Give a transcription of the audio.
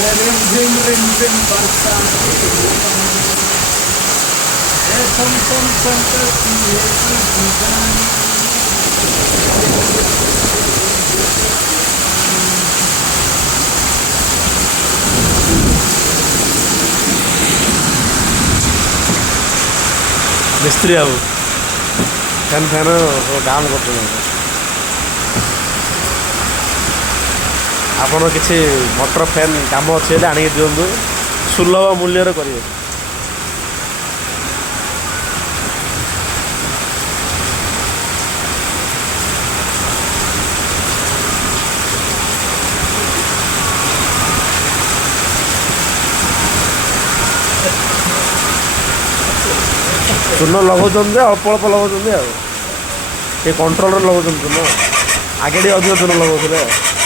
Rim झिम बरसात है सम करती है दीवानी। मिस्त्री बाबू फैन फैन काम कर आपन किसी मोटर फैन काम अच्छे आने दिंतु सुलभ मूल्य करेंगे। चून लगाऊँ अल्प अल्प लगाऊँ कंट्रोल लगाऊँ चून आगे अधिक चून लगाऊे।